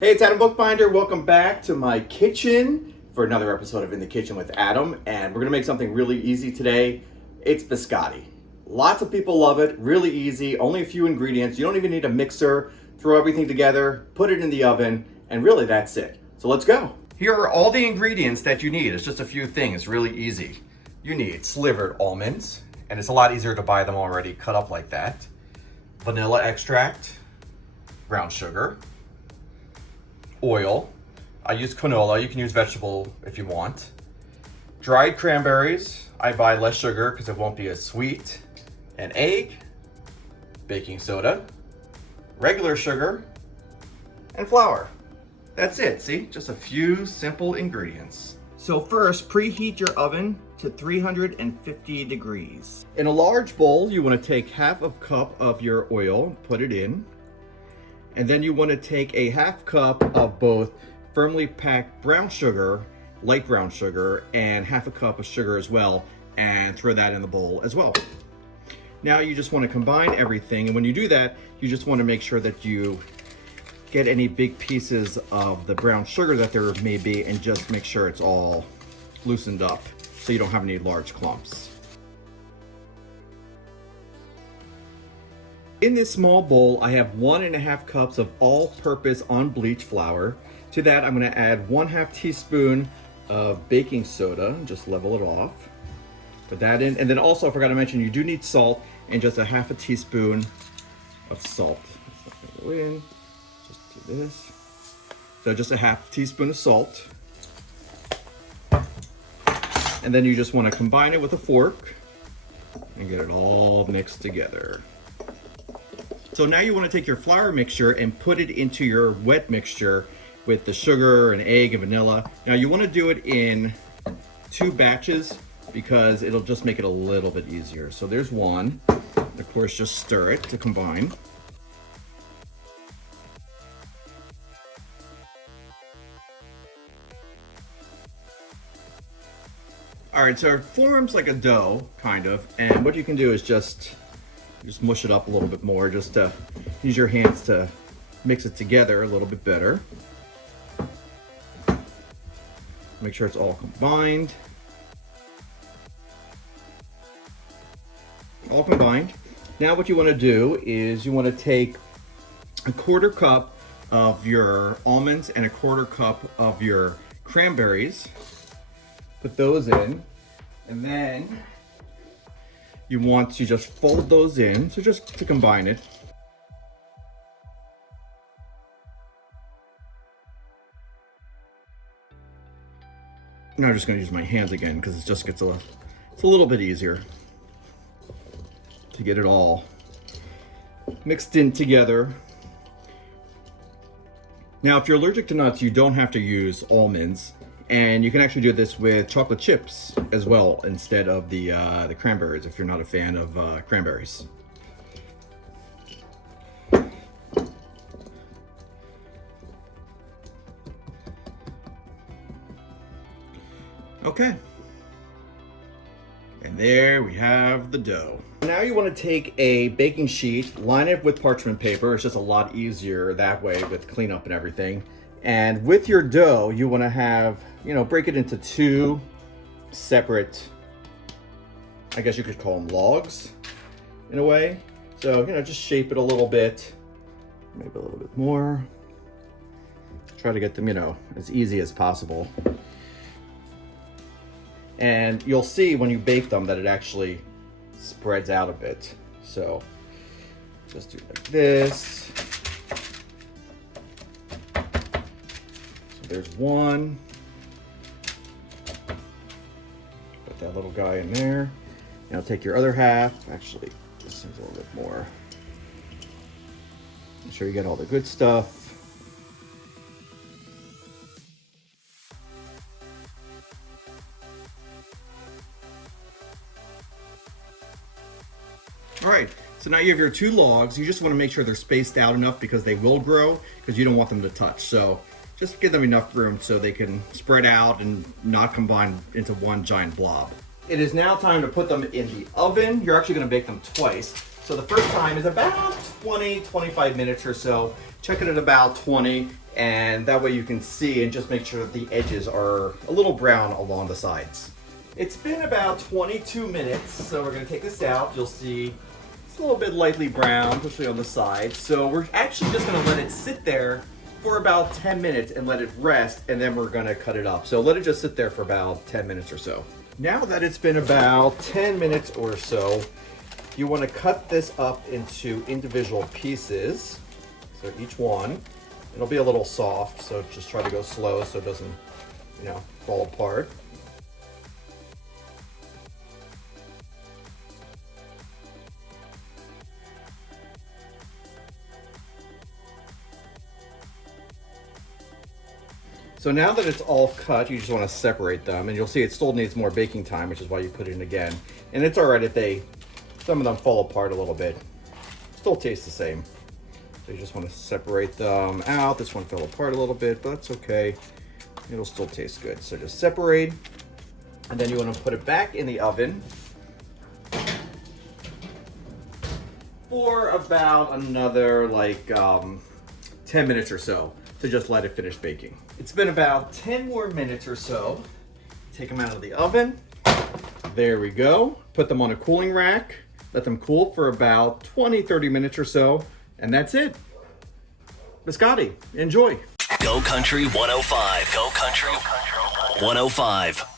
Hey, it's Adam Bookbinder. Welcome back to my kitchen for another episode of In the Kitchen with Adam. And we're gonna make something really easy today. It's biscotti. Lots of people love it, really easy, only a few ingredients. You don't even need a mixer. Throw everything together, put it in the oven, and really that's it. So let's go. Here are all the ingredients that you need. It's just a few things, really easy. You need slivered almonds, and it's a lot easier to buy them already cut up like that. Vanilla extract, brown sugar, oil. I use canola. You can use vegetable if you want. Dried cranberries. I buy less sugar because it won't be as sweet. An egg, baking soda, regular sugar, and flour. That's it. See, just a few simple ingredients. So first, preheat your oven to 350 degrees. In a large bowl, you want to take half a cup of your oil, put it in. And then you want to take a half cup of both firmly packed brown sugar, light brown sugar, and half a cup of sugar as well, and throw that in the bowl as well. Now you just want to combine everything, and when you do that, you just want to make sure that you get any big pieces of the brown sugar that there may be, and just make sure it's all loosened up so you don't have any large clumps. In this small bowl, I have 1.5 cups of all-purpose unbleached flour. To that, I'm going to add 1/2 teaspoon of baking soda. Just level it off. Put that in. And then also, I forgot to mention, you do need salt, and just 1/2 teaspoon of salt. Just go in. Just do this. So just 1/2 teaspoon of salt. And then you just want to combine it with a fork and get it all mixed together. So now you want to take your flour mixture and put it into your wet mixture with the sugar and egg and vanilla. Now you want to do it in 2 batches because it'll just make it a little bit easier. So there's one. Of course, just stir it to combine. All right, so it forms like a dough, kind of. And what you can do is just mush it up a little bit more, just to use your hands to mix it together a little bit better. Make sure it's all combined. All combined. Now what you want to do is you want to take 1/4 cup of your almonds and 1/4 cup of your cranberries. Put those in, and then you want to just fold those in, so just to combine it. Now I'm just going to use my hands again because it just gets it's a little bit easier to get it all mixed in together. Now, if you're allergic to nuts, you don't have to use almonds. And you can actually do this with chocolate chips as well instead of the cranberries if you're not a fan of cranberries. Okay. And there we have the dough. Now you want to take a baking sheet, line it with parchment paper. It's just a lot easier that way with cleanup and everything. And with your dough, you want to have, break it into 2 separate, I guess you could call them logs in a way. So, just shape it a little bit, maybe a little bit more. Try to get them, as easy as possible. And you'll see when you bake them that it actually spreads out a bit. So just do like this. There's one. Put that little guy in there. Now take your other half. Actually, this is a little bit more. Make sure you get all the good stuff. All right, so now you have your 2 logs. You just want to make sure they're spaced out enough because they will grow, because you don't want them to touch. So just give them enough room so they can spread out and not combine into one giant blob. It is now time to put them in the oven. You're actually going to bake them twice. So the first time is about 20-25 minutes or so. Check it at about 20, and that way you can see and just make sure that the edges are a little brown along the sides. It's been about 22 minutes, so we're gonna take this out. You'll see it's a little bit lightly brown, especially on the sides. So we're actually just gonna let it sit there for about 10 minutes and let it rest, and then we're gonna cut it up. So let it just sit there for about 10 minutes or so. Now that it's been about 10 minutes or so, you wanna cut this up into individual pieces. So each one, it'll be a little soft, so just try to go slow so it doesn't, fall apart. So now that it's all cut, you just want to separate them, and you'll see it still needs more baking time, which is why you put it in again. And it's all right if some of them fall apart a little bit. Still tastes the same. So you just want to separate them out. This one fell apart a little bit, but that's okay. It'll still taste good. So just separate, and then you want to put it back in the oven for about another 10 minutes or so to just let it finish baking. It's been about 10 more minutes or so. Take them out of the oven. There we go. Put them on a cooling rack. Let them cool for about 20-30 minutes or so, and that's it. Biscotti, enjoy. Go Country 105. Go Country 105.